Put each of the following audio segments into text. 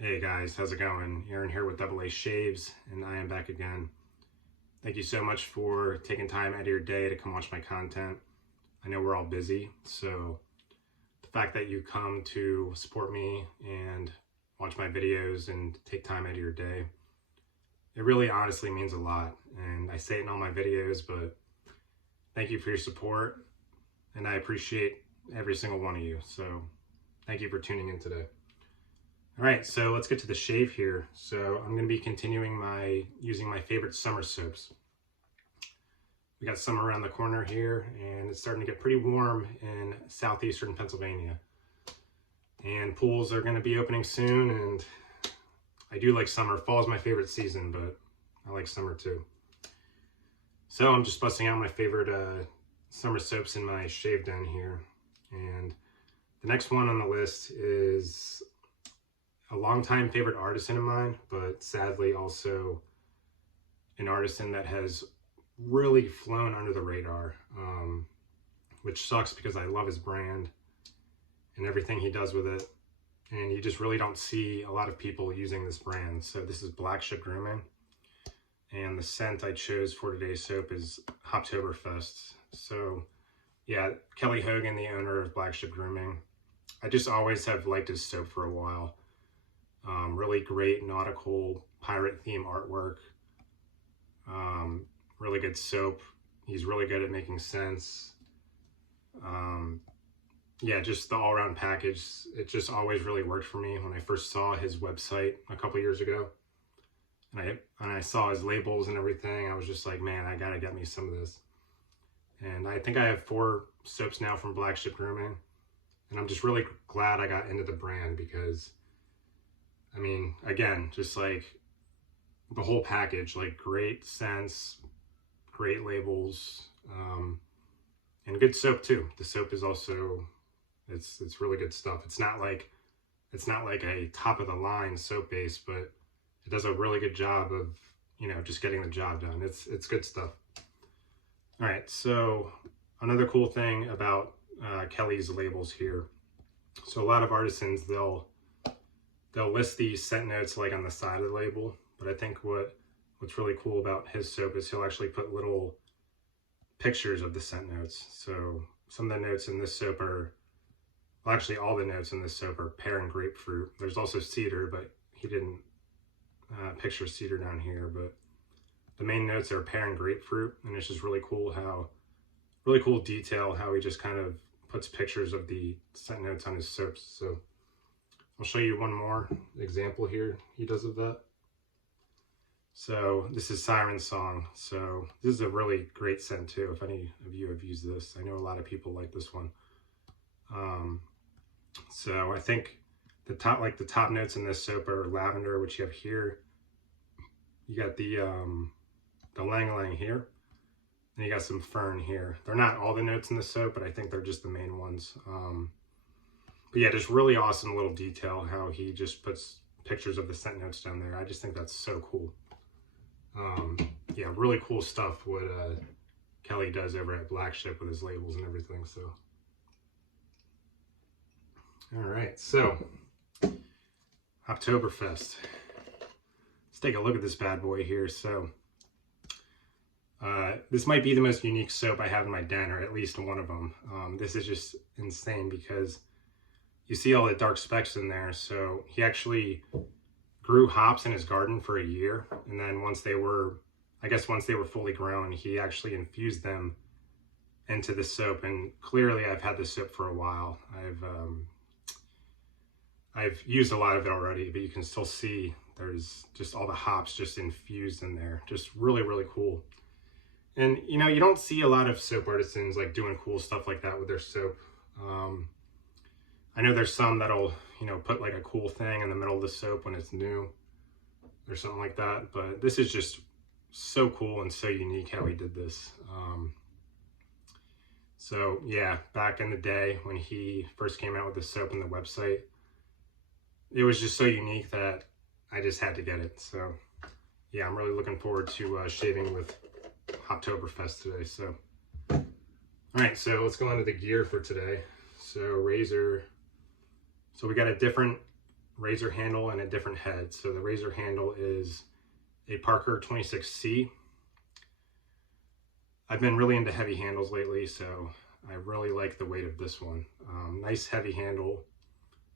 Hey guys, how's it going? Aaron here with Double A Shaves, and I am back again. Thank you so much for taking time out of your day to come watch my content. I know we're all busy, so the fact that you come to support me and watch my videos and take time out of your day, it really honestly means a lot. And I say it in all my videos, but thank you for your support, and I appreciate every single one of you. So thank you for tuning in today. All right, so let's get to the shave here. So I'm going to be continuing using my favorite summer soaps. We got summer around the corner here, and it's starting to get pretty warm in southeastern Pennsylvania. And pools are going to be opening soon, and I do like summer. Fall is my favorite season, but I like summer too. So I'm just busting out my favorite summer soaps in my shave den here. And the next one on the list is a longtime favorite artisan of mine, but sadly also an artisan that has really flown under the radar, which sucks because I love his brand and everything he does with it. And you just really don't see a lot of people using this brand. So this is Ship Grooming. And the scent I chose for today's soap is Hoptoberfest. So yeah, Kelly Hogan, the owner of Ship Grooming. I just always have liked his soap for a while. Really great nautical pirate theme artwork. Really good soap. He's really good at making scents. Yeah, just the all-around package. It just always really worked for me. When I first saw his website a couple years ago, and I saw his labels and everything, I was just like, man, I gotta get me some of this. And I think I have 4 soaps now from Ship Grooming, and I'm just really glad I got into the brand because, I mean, again, just like the whole package, like great scents, great labels, and good soap too. The soap is also, it's really good stuff. It's not like a top of the line soap base, but it does a really good job of, just getting the job done. It's good stuff. All right, so another cool thing about Kelly's labels here. So a lot of artisans, they'll list the scent notes like on the side of the label, but I think what's really cool about his soap is he'll actually put little pictures of the scent notes. So some of the notes in this soap are, well, actually all the notes in this soap are pear and grapefruit. There's also cedar, but he didn't picture cedar down here, but the main notes are pear and grapefruit, and it's just really cool detail how he just kind of puts pictures of the scent notes on his soaps. So I'll show you one more example here he does of that. So this is Siren Song. So this is a really great scent too, if any of you have used this. I know a lot of people like this one. So I think the top notes in this soap are lavender, which you have here. You got the Lang Lang here, and you got some fern here. They're not all the notes in the soap, but I think they're just the main ones. But yeah, just really awesome little detail how he just puts pictures of the scent notes down there. I just think that's so cool. Yeah, really cool stuff what Kelly does over at Ship with his labels and everything. So, all right, so Hoptoberfest. Let's take a look at this bad boy here. So this might be the most unique soap I have in my den, or at least one of them. This is just insane because you see all the dark specks in there. So he actually grew hops in his garden for a year, and then once they were fully grown, he actually infused them into the soap. And clearly I've had this soap for a while. I've used a lot of it already, but you can still see there's just all the hops just infused in there. Just really, really cool. And you don't see a lot of soap artisans like doing cool stuff like that with their soap. I know there's some that'll, put like a cool thing in the middle of the soap when it's new or something like that. But this is just so cool and so unique how he did this. So yeah, back in the day when he first came out with the soap and the website, it was just so unique that I just had to get it. So yeah, I'm really looking forward to shaving with Hoptoberfest today. So all right, so let's go into the gear for today. So razor. So we got a different razor handle and a different head. So the razor handle is a Parker 26C. I've been really into heavy handles lately, so I really like the weight of this one. Nice heavy handle.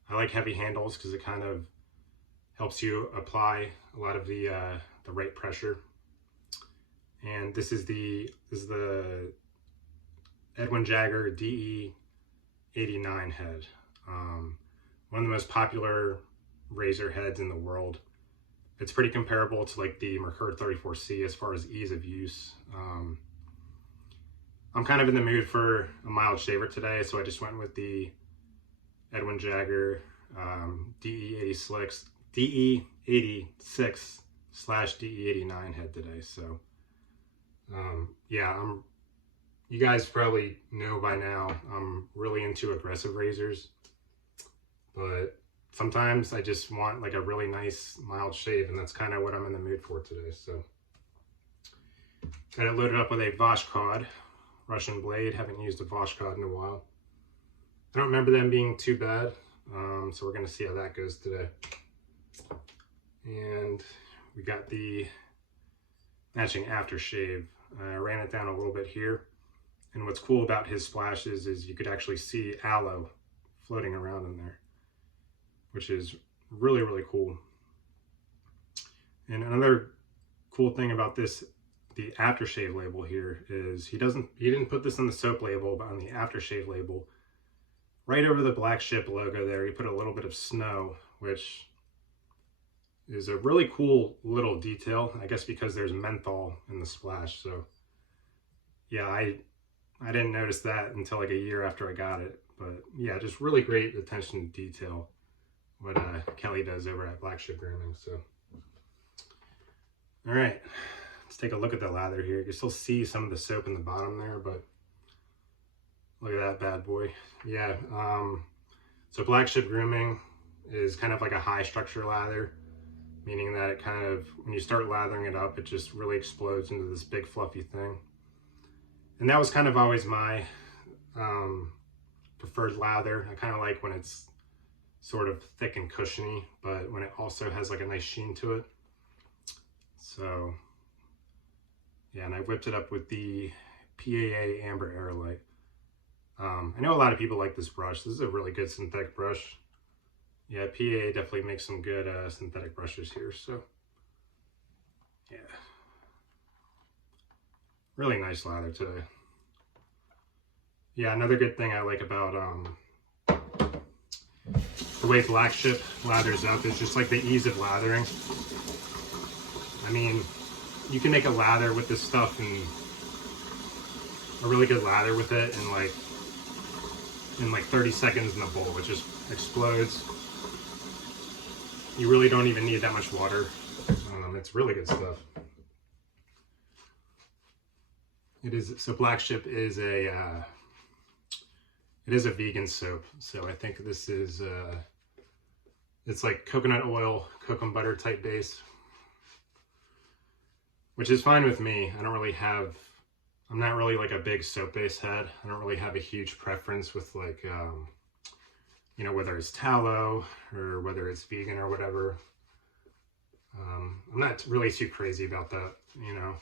I like heavy handles because it kind of helps you apply a lot of the right pressure. And this is the Edwin Jagger DE89 head. One of the most popular razor heads in the world. It's pretty comparable to like the Merkur 34C as far as ease of use. I'm kind of in the mood for a mild shaver today, so I just went with the Edwin Jagger DE86/DE89 head today. So yeah, you guys probably know by now I'm really into aggressive razors, but sometimes I just want like a really nice mild shave, and that's kind of what I'm in the mood for today. So got it loaded up with a Vashkod Russian blade. Haven't used a Vashkod in a while. I don't remember them being too bad, so we're going to see how that goes today. And we got the matching aftershave. I ran it down a little bit here, and what's cool about his splashes is you could actually see aloe floating around in there, which is really, really cool. And another cool thing about this, the aftershave label here, is he didn't put this on the soap label, but on the aftershave label, right over the Black Ship logo there, he put a little bit of snow, which is a really cool little detail, I guess because there's menthol in the splash. So yeah, I didn't notice that until like a year after I got it. But yeah, just really great attention to detail what Kelly does over at Black Ship Grooming. So all right, let's take a look at the lather here. You can still see some of the soap in the bottom there, but look at that bad boy. Yeah, so Black Ship Grooming is kind of like a high structure lather, meaning that it kind of, when you start lathering it up, it just really explodes into this big fluffy thing. And that was kind of always my preferred lather. I kind of like when it's sort of thick and cushiony, but when it also has like a nice sheen to it. So yeah, and I whipped it up with the PAA Amber Aerolite. I know a lot of people like this brush. This is a really good synthetic brush. Yeah, PAA definitely makes some good synthetic brushes here. So yeah, really nice lather today. Yeah, another good thing I like about the way Black Ship lathers up is just like the ease of lathering. I mean, you can make a lather with this stuff and a really good lather with it in like 30 seconds in the bowl. It just explodes. You really don't even need that much water. It's really good stuff. It is, so Black Ship is a vegan soap. So I think this is it's like coconut oil, cocoa butter type base, which is fine with me. I'm not really like a big soap base head. I don't really have a huge preference with like, you know, whether it's tallow or whether it's vegan or whatever. I'm not really too crazy about that, you know,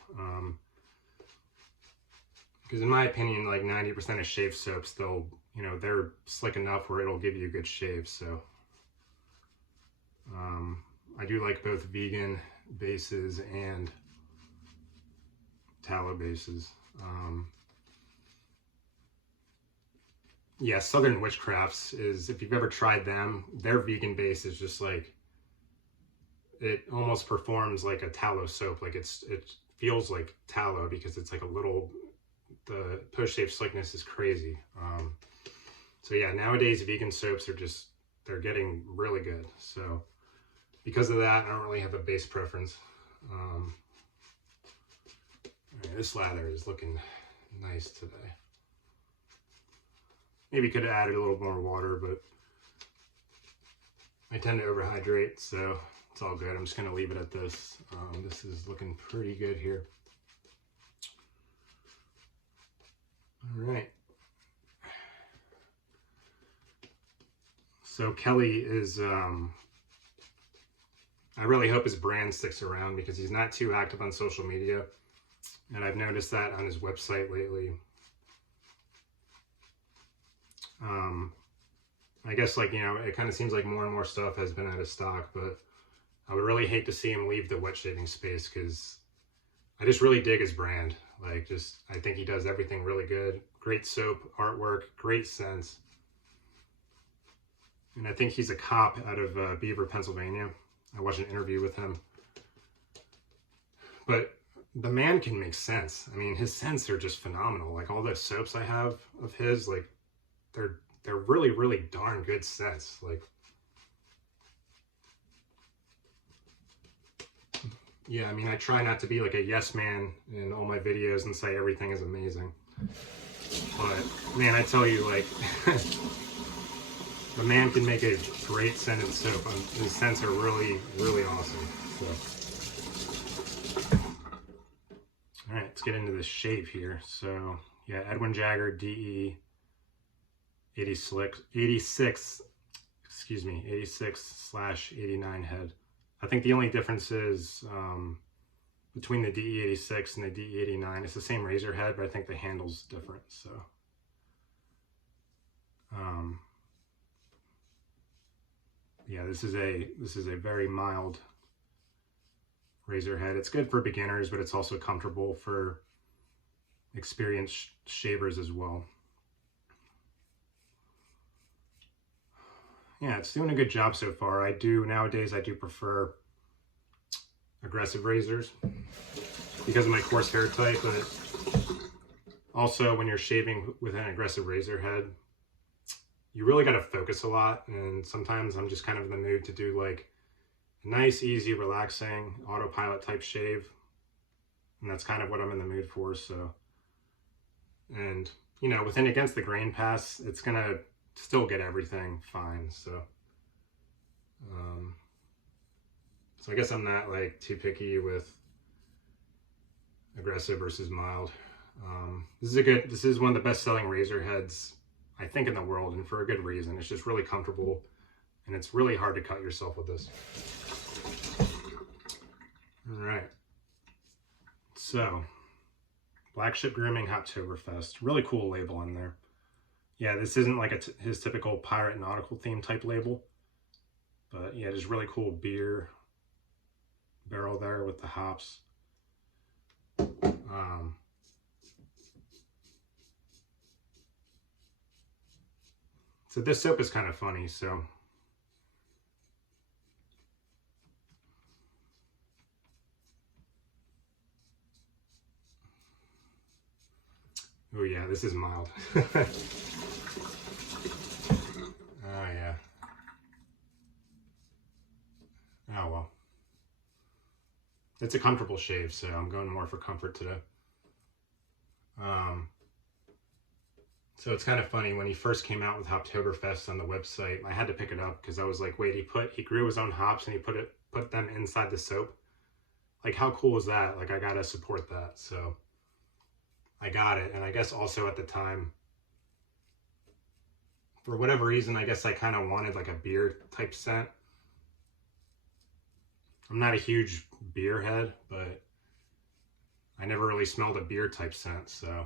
because in my opinion, like 90% of shave soaps, they're slick enough where it'll give you a good shave. So I do like both vegan bases and tallow bases. Yeah, Southern Witchcrafts is, if you've ever tried them, their vegan base is just like, it almost performs like a tallow soap. Like it feels like tallow because it's like a little, the post-shave slickness is crazy. So yeah, nowadays vegan soaps are just, they're getting really good. So because of that, I don't really have a base preference. All right, this lather is looking nice today. Maybe could have added a little more water, but I tend to overhydrate, so it's all good. I'm just gonna leave it at this. This is looking pretty good here. All right. So Kelly is I really hope his brand sticks around because he's not too active on social media. And I've noticed that on his website lately. I guess, like, you know, it kind of seems like more and more stuff has been out of stock, but I would really hate to see him leave the wet shaving space because I just really dig his brand. Like, just, I think he does everything really good. Great soap, artwork, great scents. And I think he's a cop out of Beaver, Pennsylvania. I watched an interview with him. But the man can make scents. I mean, his scents are just phenomenal. Like, all the soaps I have of his, like, they're really, really darn good scents. Like, yeah, I mean, I try not to be like a yes man in all my videos and say everything is amazing. But, man, I tell you, like, the man can make a great scented soap. His scents are really, really awesome. So, all right, let's get into the shave here. So, yeah, Edwin Jagger DE 86, excuse me, 86/89 head. I think the only difference is between the DE86 and the DE89. It's the same razor head, but I think the handle's different. So, yeah, this is a very mild razor head. It's good for beginners, but it's also comfortable for experienced shavers as well. Yeah, it's doing a good job so far. Nowadays I do prefer aggressive razors because of my coarse hair type, but also when you're shaving with an aggressive razor head, you really got to focus a lot, and sometimes I'm just kind of in the mood to do like a nice, easy, relaxing, autopilot type shave, and that's kind of what I'm in the mood for. So, and you know, with an against the grain pass, it's gonna still get everything fine. So, so I guess I'm not like too picky with aggressive versus mild. This is one of the best selling razor heads I think in the world, and for a good reason. It's just really comfortable, and it's really hard to cut yourself with this. All right, so Black Ship Grooming Hoptoberfest, really cool label on there. Yeah, this isn't like his typical pirate nautical theme type label, but yeah, just really cool beer barrel there with the hops. So this soap is kind of funny, so oh yeah, this is mild. Oh yeah. Oh well. It's a comfortable shave, so I'm going more for comfort today. So it's kind of funny, when he first came out with Hoptoberfest on the website, I had to pick it up because I was like, wait, he grew his own hops and he put them inside the soap. Like, how cool is that? Like, I gotta support that. So I got it. And I guess also at the time, for whatever reason, I guess I kind of wanted like a beer type scent. I'm not a huge beer head, but I never really smelled a beer type scent, so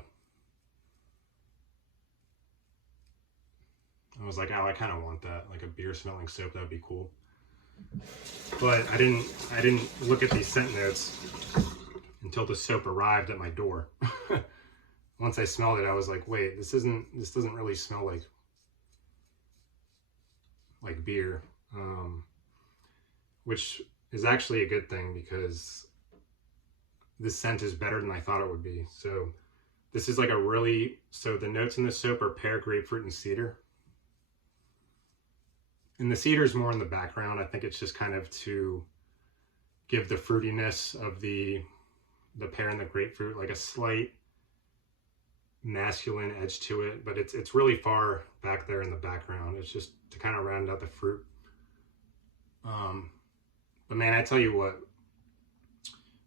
I was like, oh, I kind of want that, like a beer smelling soap. That would be cool. But I didn't look at these scent notes until the soap arrived at my door. Once I smelled it, I was like, wait, this doesn't really smell like beer, which is actually a good thing because this scent is better than I thought it would be. So this is like so the notes in the soap are pear, grapefruit, and cedar. And the cedar is more in the background. I think it's just kind of to give the fruitiness of the pear and the grapefruit like a slight masculine edge to it, but it's really far back there in the background. It's just to kind of round out the fruit. But man, I tell you what,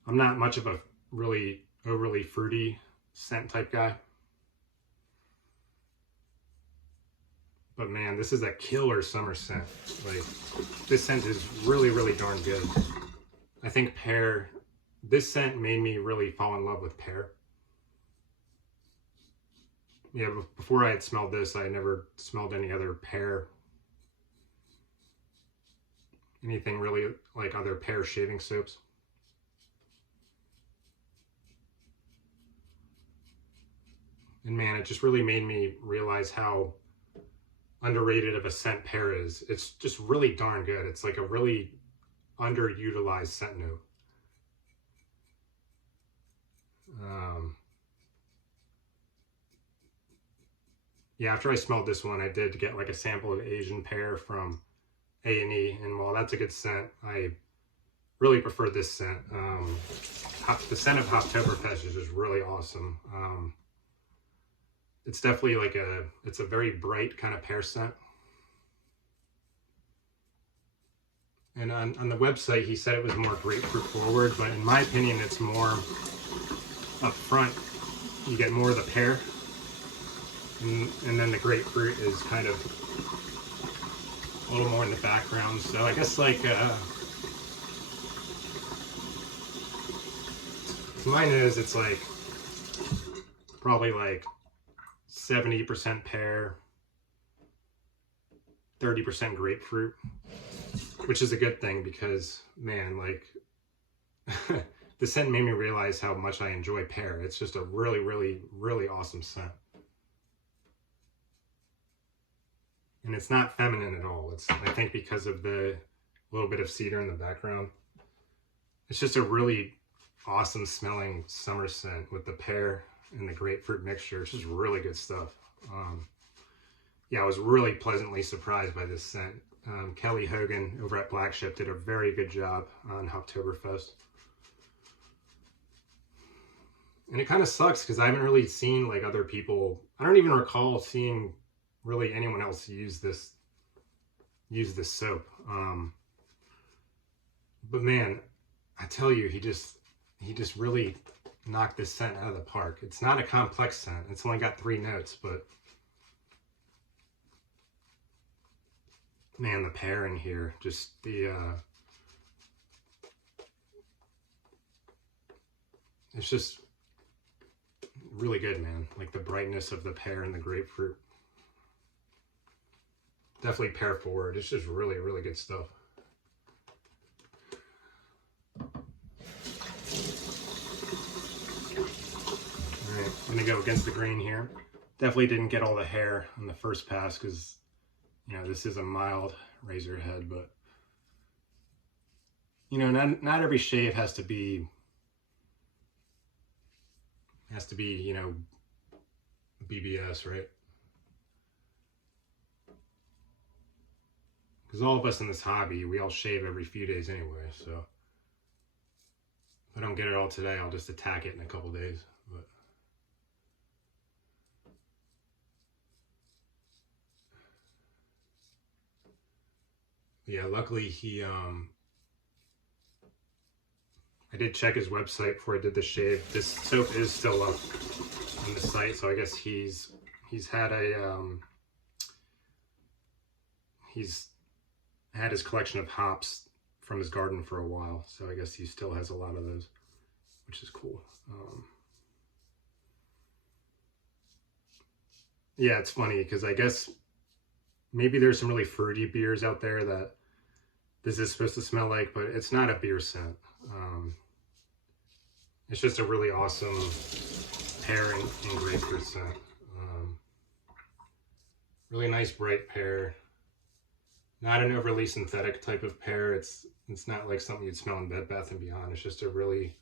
I'm not much of a really overly fruity scent type guy. But man, this is a killer summer scent. Like, this scent is really, really darn good. I think pear, this scent made me really fall in love with pear. Yeah, before I had smelled this, I never smelled any other pear. Anything really like other pear shaving soaps. And man, it just really made me realize how underrated of a scent pear is. It's just really darn good. It's like a really underutilized scent note. Yeah, after I smelled this one, I did get like a sample of Asian pear from A&E, and while that's a good scent, I really prefer this scent. The scent of Hoptoberfest is just really awesome. It's definitely like it's a very bright kind of pear scent. And on the website, he said it was more grapefruit forward, but in my opinion, it's more up front. You get more of the pear, and then the grapefruit is kind of a little more in the background. So I guess like, to my nose, it's like probably like 70% pear, 30% grapefruit, which is a good thing because, man, like, the scent made me realize how much I enjoy pear. It's just a really, really, really awesome scent. And it's not feminine at all. It's, I think, because of the little bit of cedar in the background. It's just a really awesome smelling summer scent with the pear and the grapefruit mixture. It's just really good stuff. Yeah, I was really pleasantly surprised by this scent. Kelly Hogan over at Black Ship did a very good job on Hoptoberfest. And it kind of sucks because I haven't really seen like other people. I don't even recall seeing really anyone else use this soap. But man, I tell you, he just really knocked this scent out of the park. It's not a complex scent. It's only got 3 notes, but man, the pear in here, just the it's just really good, man. Like the brightness of the pear and the grapefruit. Definitely pear forward. It's just really, really good stuff. Alright, I'm gonna go against the grain here. Definitely didn't get all the hair on the first pass because, you know, this is a mild razor head, but you know, not every shave has to be, you know, BBS, right? Because all of us in this hobby, we all shave every few days anyway, so if I don't get it all today, I'll just attack it in a couple days. But yeah, luckily he I did check his website before I did the shave. This soap is still up on the site, so I guess he's had his collection of hops from his garden for a while, so I guess he still has a lot of those, which is cool. Yeah, it's funny because I guess maybe there's some really fruity beers out there that this is supposed to smell like, but it's not a beer scent. It's just a really awesome pear and grapefruit scent. Really nice bright pear. Not an overly synthetic type of pear. It's not like something you'd smell in Bed Bath & Beyond. It's just a really,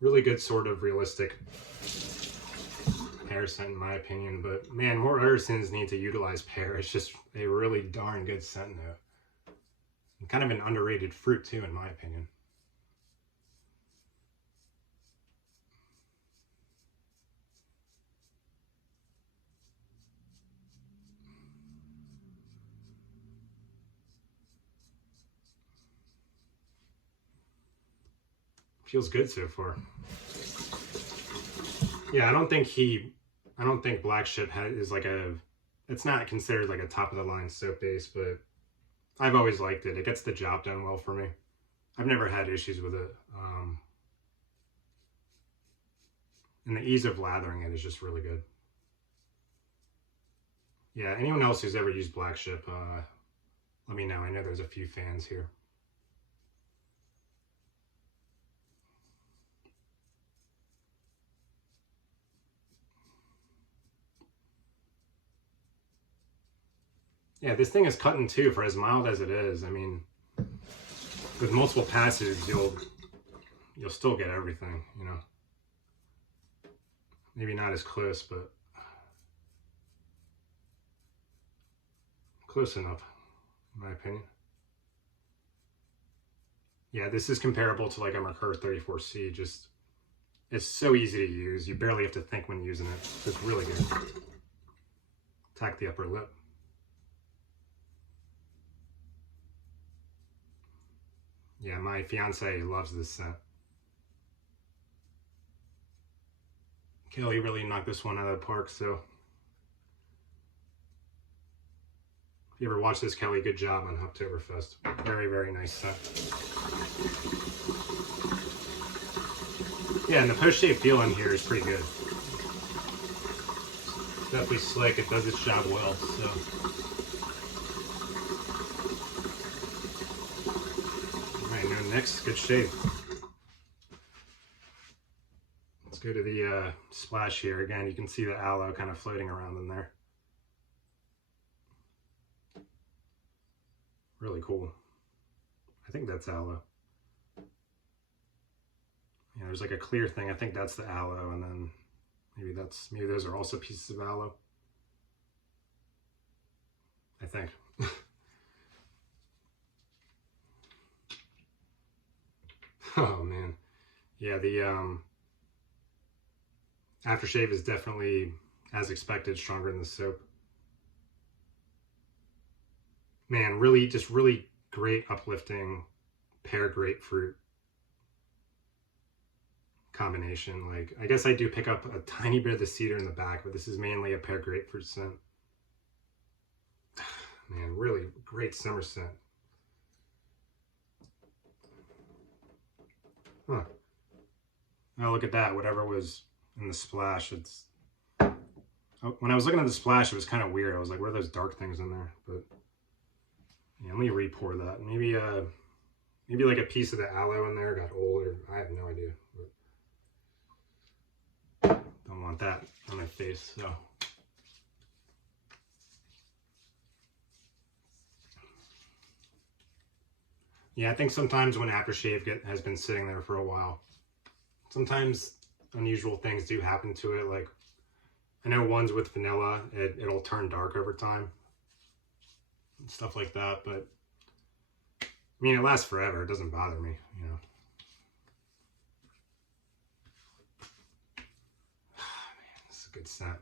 really good sort of realistic pear scent in my opinion. But man, more artisans need to utilize pear. It's just a really darn good scent note. And kind of an underrated fruit too, in my opinion. Feels good so far. Yeah, I don't think he I don't think Black Ship is like it's not considered like a top of the line soap base, but I've always liked it. It gets the job done well for me. I've never had issues with it. And the ease of lathering it is just really good. Yeah, anyone else who's ever used Black Ship, let me know. I know there's a few fans here. Yeah, this thing is cut in two for as mild as it is. I mean, with multiple passes, you'll still get everything, you know. Maybe not as close, but close enough, in my opinion. Yeah, this is comparable to like a Merkur 34C. Just, it's so easy to use. You barely have to think when using it. It's really good. Attack the upper lip. Yeah, my fiance loves this scent. Kelly really knocked this one out of the park, so if you ever watch this, Kelly, good job on Hoptoberfest. Very, very nice scent. Yeah, and the post-shave feel in here is pretty good. It's definitely slick. It does its job well, so. Alright, now next, good shave. Let's go to the splash here. Again, you can see the aloe kind of floating around in there. Really cool. I think that's aloe. Yeah, there's like a clear thing. I think that's the aloe, and then maybe those are also pieces of aloe. I think. Oh man. Yeah, the aftershave is definitely, as expected, stronger than the soap. Man, really, just really great uplifting pear grapefruit combination. Like, I guess I do pick up a tiny bit of the cedar in the back, but this is mainly a pear grapefruit scent. Man, really great summer scent. Huh. Oh, look at that. Whatever was in the splash, it's... Oh, when I was looking at the splash, it was kind of weird. I was like, what are those dark things in there? But yeah, let me re-pour that. Maybe maybe like a piece of the aloe in there got old, or I have no idea. But don't want that on my face, so. Yeah, I think sometimes when aftershave has been sitting there for a while, sometimes unusual things do happen to it. Like, I know ones with vanilla, it'll turn dark over time. And stuff like that, but I mean, it lasts forever. It doesn't bother me, you know. Man, this is a good scent.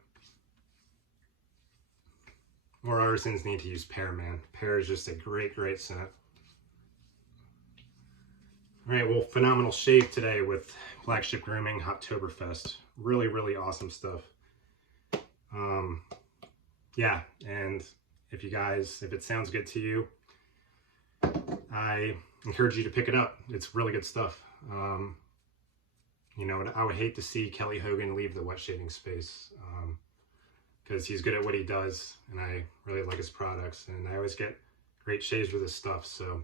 More artisans need to use pear, man. Pear is just a great, great scent. All right, well, phenomenal shave today with Black Ship Grooming Hoptoberfest. Really, really awesome stuff. Yeah, and if it sounds good to you, I encourage you to pick it up. It's really good stuff. You know, I would hate to see Kelly Hogan leave the wet shaving space, because he's good at what he does, and I really like his products, and I always get great shaves with his stuff. So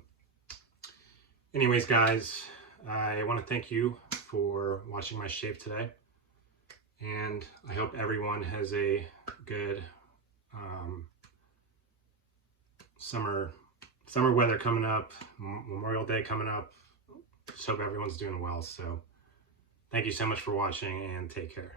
anyways, guys, I want to thank you for watching my shave today, and I hope everyone has a good summer weather coming up, Memorial Day coming up. Just hope everyone's doing well. So thank you so much for watching, and take care.